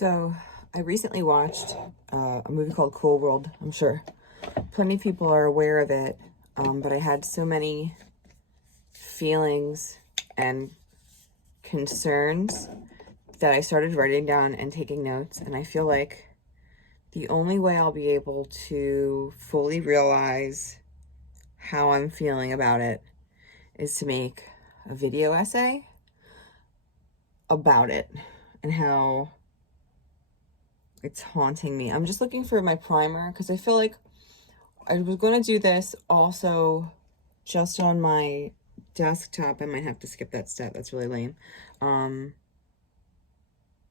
So I recently watched a movie called Cool World. I'm sure plenty of people are aware of it, but I had so many feelings and concerns that I started writing down and taking notes, and I feel like the only way I'll be able to fully realize how I'm feeling about it is to make a video essay about it and how it's haunting me. I'm just looking for my primer because I feel like I was going to do this also just on my desktop. I might have to skip that step. That's really lame.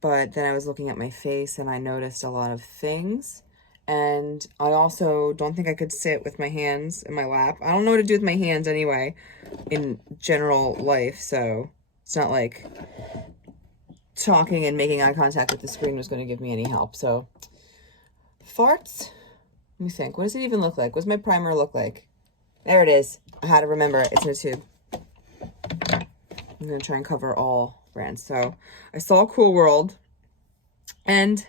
But then I was looking at my face and I noticed a lot of things. And I also don't think I could sit with my hands in my lap. I don't know what to do with my hands anyway in general life. So it's not like talking and making eye contact with the screen was going to give me any help. So farts. Let me think. What does it even look like? What does my primer look like? There it is. I had to remember it. It's in a tube. I'm going to try and cover all brands. So I saw Cool World, and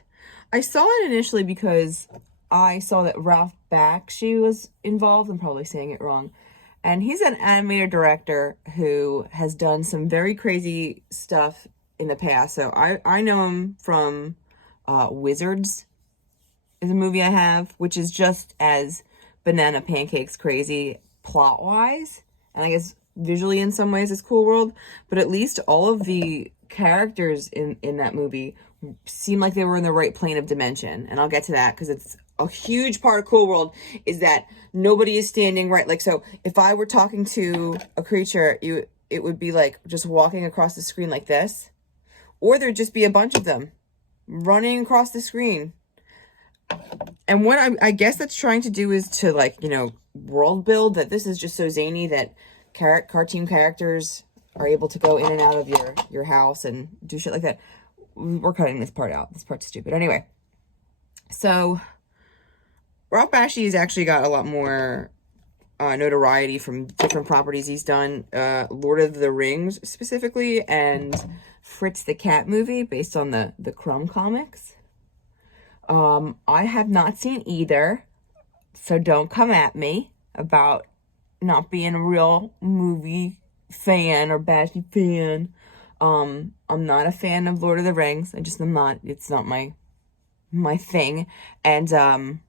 I saw it initially because I saw that Ralph Bakshi was involved. I'm probably saying it wrong. And he's an animator director who has done some very crazy stuff in the past. So I know him from Wizards is a movie I have, which is just as banana pancakes crazy plot-wise, and I guess visually in some ways it's Cool World, but at least all of the characters in that movie seem like they were in the right plane of dimension, and I'll get to that because it's a huge part of Cool World is that nobody is standing right. Like, so if I were talking to a creature, it would be like just walking across the screen like this, or there'd just be a bunch of them running across the screen. And what I guess that's trying to do is to, like, you know, world build that this is just so zany that cartoon characters are able to go in and out of your house and do shit like that. We're cutting this part out. This part's stupid. Anyway, so Ralph Bakshi has actually got a lot more notoriety from different properties he's done. Lord of the Rings specifically, and Fritz the Cat movie based on the Crumb comics. I have not seen either, so don't come at me about not being a real movie fan or Bakshi fan. I'm not a fan of Lord of the Rings. I just am not. It's not my thing. And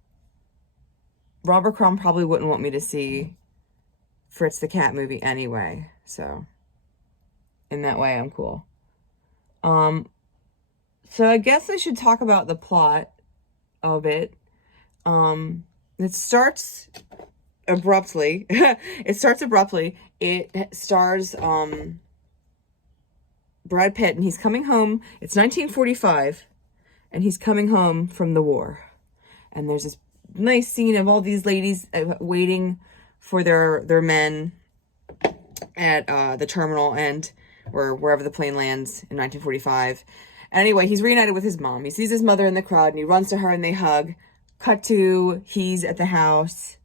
Robert Crumb probably wouldn't want me to see Fritz the Cat movie anyway. So in that way, I'm cool. So I guess I should talk about the plot of it. It starts abruptly. It stars Brad Pitt, and he's coming home. It's 1945, and he's coming home from the war. And there's this nice scene of all these ladies waiting for their men at the terminal or wherever the plane lands in 1945. Anyway, he's reunited with his mom. He sees his mother in the crowd, and he runs to her, and they hug. Cut to, he's at the house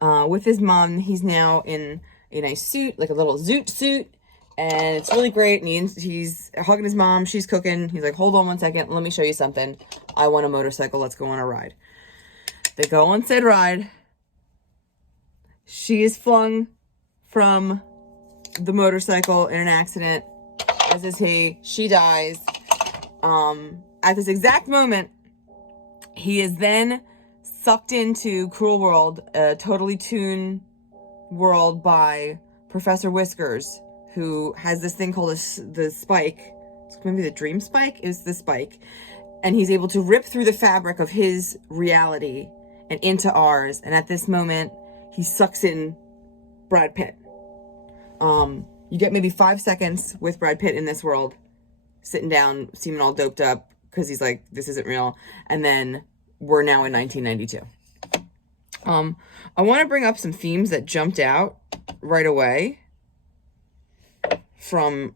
with his mom. He's now in a nice suit, like a little zoot suit, and it's really great. And he's hugging his mom. She's cooking. He's like, hold on one second. Let me show you something. I want a motorcycle. Let's go on a ride. They go on said ride. She is flung from the motorcycle in an accident, as is he. She dies. At this exact moment, he is then sucked into Cruel World, a totally toon world by Professor Whiskers, who has this thing called the spike. It's maybe the dream spike is the spike. And he's able to rip through the fabric of his reality and into ours. And at this moment, he sucks in Brad Pitt. You get maybe 5 seconds with Brad Pitt in this world, sitting down, seeming all doped up, because he's like, this isn't real. And then we're now in 1992. I want to bring up some themes that jumped out right away from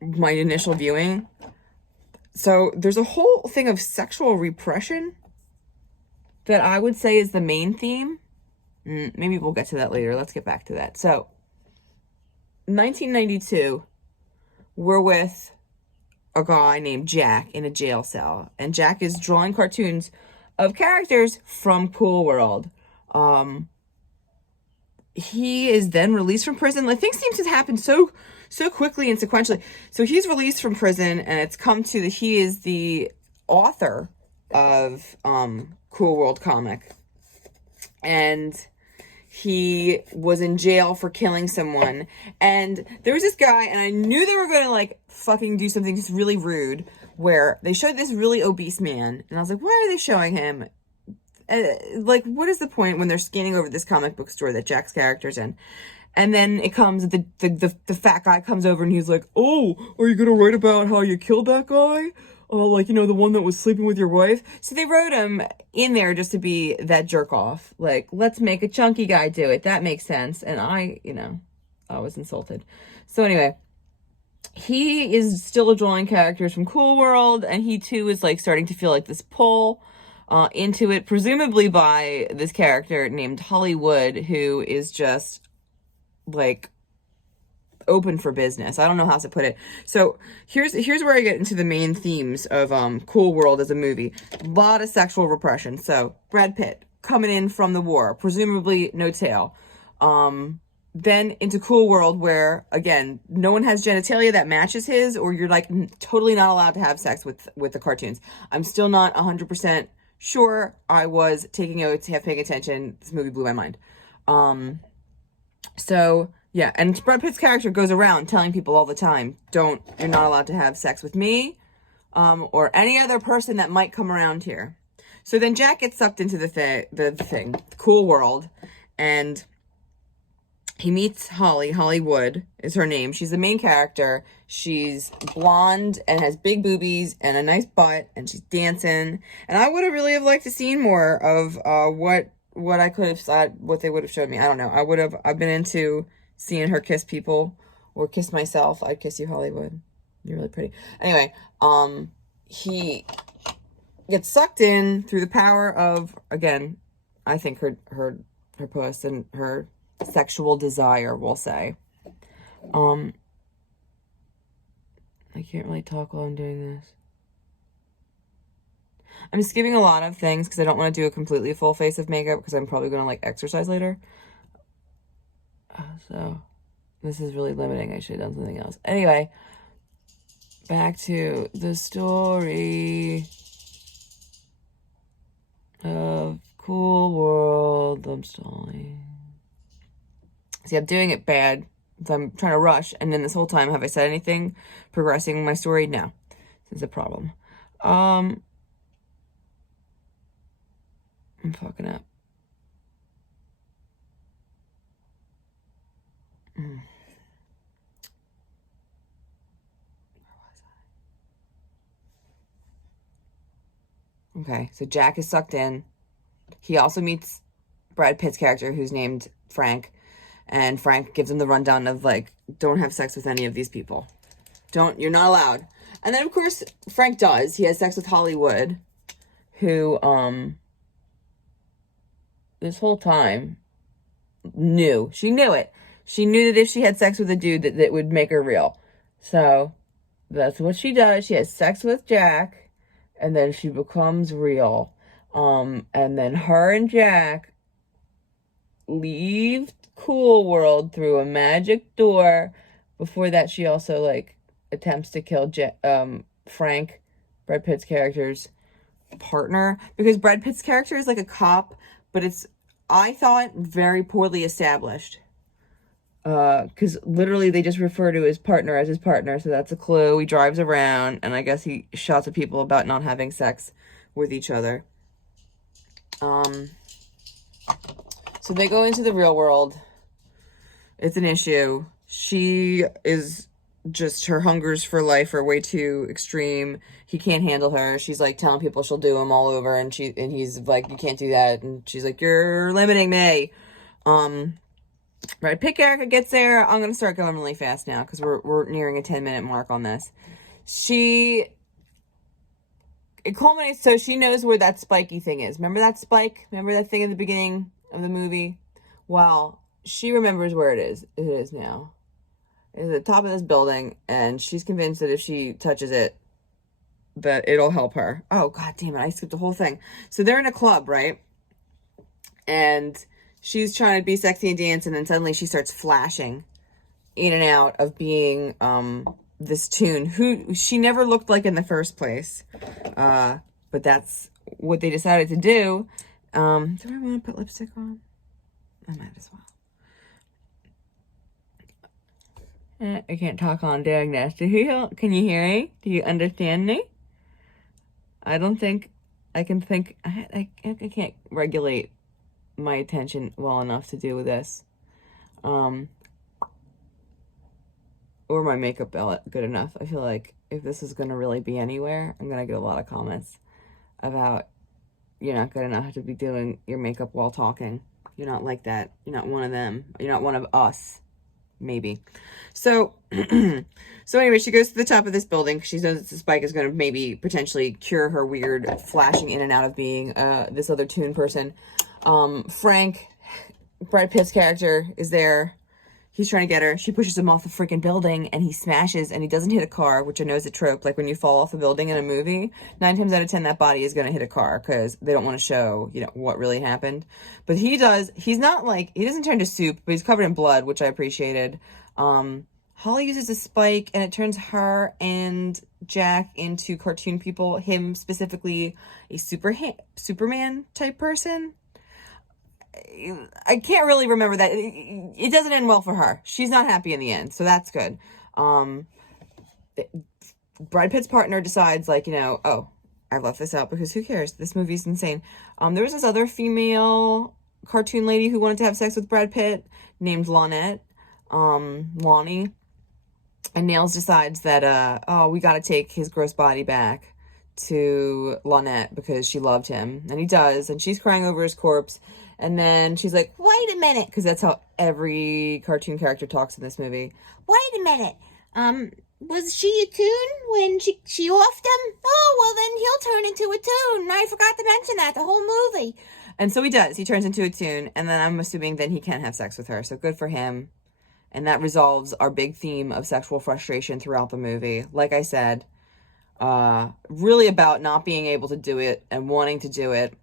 my initial viewing. So there's a whole thing of sexual repression that I would say is the main theme. Maybe we'll get to that later. Let's get back to that. So 1992, we're with a guy named Jack in a jail cell, and Jack is drawing cartoons of characters from Cool World. He is then released from prison. Like, things seem to happen so quickly and sequentially. So he's released from prison, and it's come to he is the author of Cool World comic, and he was in jail for killing someone. And there was this guy, and I knew they were going to like fucking do something just really rude, where they showed this really obese man, and I was like, why are they showing him? Like, what is the point when they're scanning over this comic book store that Jack's character's in? And then it comes, the fat guy comes over and he's like, oh, are you gonna write about how you killed that guy? Like, you know, the one that was sleeping with your wife? So they wrote him in there just to be that jerk off. Like, let's make a chunky guy do it. That makes sense. And I was insulted. So anyway, he is still drawing characters from Cool World, and he too is like starting to feel like this pull into it, presumably by this character named Hollywood, who is just like open for business. I don't know how to put it. So here's where I get into the main themes of Cool World as a movie. A lot of sexual repression. So Brad Pitt coming in from the war, presumably no tail. Then into Cool World, where again no one has genitalia that matches his, or you're like totally not allowed to have sex with the cartoons. I'm still not 100% sure. I was taking notes, half paying attention. This movie blew my mind. So yeah, and Brad Pitt's character goes around telling people all the time, you're not allowed to have sex with me, or any other person that might come around here. So then Jack gets sucked into the Cool World, and he meets Hollywood is her name. She's the main character. She's blonde and has big boobies and a nice butt, and she's dancing. And I would have really liked to seen more of what I could have thought, what they would have showed me. I don't know. I've been into seeing her kiss people or kiss myself. I'd kiss you, Hollywood. You're really pretty. Anyway, he gets sucked in through the power of, again, I think her puss and her sexual desire, we'll say. I can't really talk while I'm doing this. I'm skipping a lot of things because I don't want to do a completely full face of makeup because I'm probably going to like exercise later. So this is really limiting. I should have done something else. Anyway, back to the story of Cool World. I'm stalling. See, I'm doing it bad. So I'm trying to rush. And then this whole time, have I said anything progressing my story? No. This is a problem. I'm fucking up. Where was I? Okay, so Jack is sucked in. He also meets Brad Pitt's character, who's named Frank. And Frank gives him the rundown of, like, don't have sex with any of these people. You're not allowed. And then, of course, Frank does. He has sex with Hollywood, who, this whole time knew. She knew it. She knew that if she had sex with a dude, that would make her real. So, that's what she does. She has sex with Jack, and then she becomes real. And then her and Jack leave Cool World through a magic door. Before that, she also like attempts to kill Frank, Brad Pitt's character's partner, because Brad Pitt's character is like a cop, but it's, I thought, very poorly established. Because literally they just refer to his partner as his partner, so that's a clue. He drives around, and I guess he shouts at people about not having sex with each other. So they go into the real world. It's an issue. She is just, her hungers for life are way too extreme. He can't handle her. She's like telling people she'll do him all over, and he's like, you can't do that. And she's like, you're limiting me. Brad Pitt character gets there. I'm gonna start going really fast now because we're nearing a 10-minute mark on this. It culminates, so she knows where that spiky thing is. Remember that spike? Remember that thing in the beginning of the movie? Well, she remembers where it is. It is now. It's at the top of this building, and she's convinced that if she touches it, that it'll help her. Oh, God damn it. I skipped the whole thing. So they're in a club, right? And she's trying to be sexy and dance, and then suddenly she starts flashing in and out of being this tune who she never looked like in the first place. But that's what they decided to do. Do I want to put lipstick on? I might as well. I can't talk on doing this. Can you hear me? Do you understand me? I don't think I can think. I can't regulate my attention well enough to do this. Or my makeup good enough. I feel like if this is going to really be anywhere, I'm going to get a lot of comments about you're not good enough to be doing your makeup while talking. You're not like that. You're not one of them. You're not one of us. Maybe. So, so anyway, she goes to the top of this building because she knows that the spike is going to maybe potentially cure her weird flashing in and out of being this other tune person. Frank, Brad Pitt's character, is there. He's trying to get her. She pushes him off the freaking building, and he smashes, and he doesn't hit a car, which I know is a trope. Like when you fall off a building in a movie, 9 times out of 10, that body is going to hit a car because they don't want to show, you know, what really happened. But he does. He's not like, he doesn't turn to soup, but he's covered in blood, which I appreciated. Holly uses a spike, and it turns her and Jack into cartoon people. Him specifically, a Superman type person. I can't really remember that. It doesn't end well for her. She's not happy in the end, so that's good. Brad Pitt's partner decides, like, you know, oh, I left this out because who cares? This movie's insane. There was this other female cartoon lady who wanted to have sex with Brad Pitt named Lonnie. And Nails decides that, oh, we got to take his gross body back to Lonette because she loved him. And he does, and she's crying over his corpse. And then she's like, wait a minute, because that's how every cartoon character talks in this movie. Wait a minute. Was she a tune when she offed him? Oh, well, then he'll turn into a tune. I forgot to mention that the whole movie. And so he does. He turns into a tune, and then I'm assuming then he can't have sex with her. So good for him. And that resolves our big theme of sexual frustration throughout the movie. Like I said, really about not being able to do it and wanting to do it.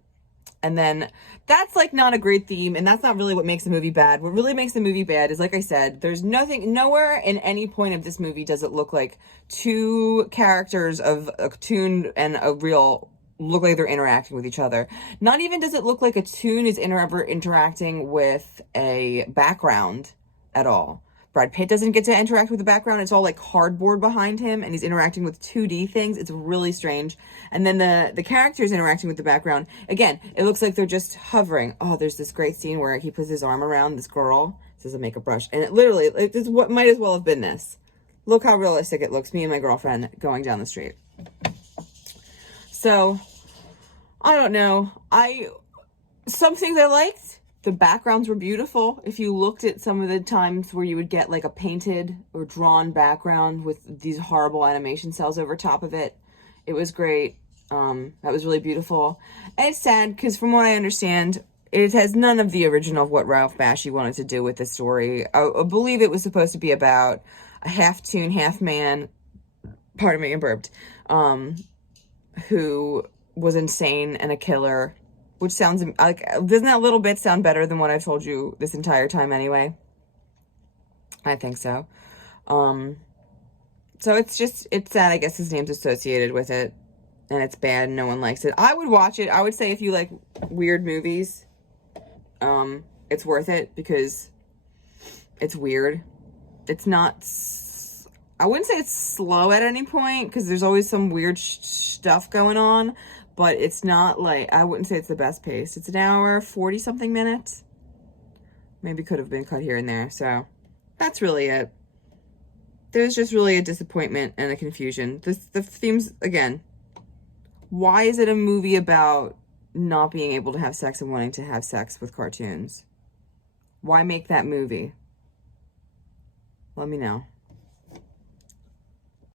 And then that's like not a great theme, and that's not really what makes the movie bad. What really makes the movie bad is, like I said, there's nowhere in any point of this movie does it look like two characters of a tune and a real look like they're interacting with each other. Not even does it look like a tune is ever interacting with a background at all. Brad Pitt doesn't get to interact with the background. It's all like cardboard behind him, and he's interacting with 2D things. It's really strange. And then the characters interacting with the background, again, it looks like they're just hovering. Oh, there's this great scene where he puts his arm around this girl. This is a makeup brush. And it literally, it's what might as well have been this. Look how realistic it looks. Me and my girlfriend going down the street. So, I don't know. Some things I liked. The backgrounds were beautiful. If you looked at some of the times where you would get like a painted or drawn background with these horrible animation cells over top of it, it was great. That was really beautiful. And it's sad because from what I understand, it has none of the original of what Ralph Bakshi wanted to do with the story. I believe it was supposed to be about a half tune, half man, pardon me, I burped, who was insane and a killer. Which sounds like, doesn't that little bit sound better than what I've told you this entire time anyway? I think so. So it's sad, I guess his name's associated with it. And it's bad and no one likes it. I would watch it. I would say if you like weird movies, it's worth it because it's weird. It's not, I wouldn't say it's slow at any point because there's always some weird stuff going on. But it's not like, I wouldn't say it's the best pace. It's an hour, 40 something minutes. Maybe could have been cut here and there. So that's really it. There's just really a disappointment and a confusion. The themes, again, why is it a movie about not being able to have sex and wanting to have sex with cartoons? Why make that movie? Let me know.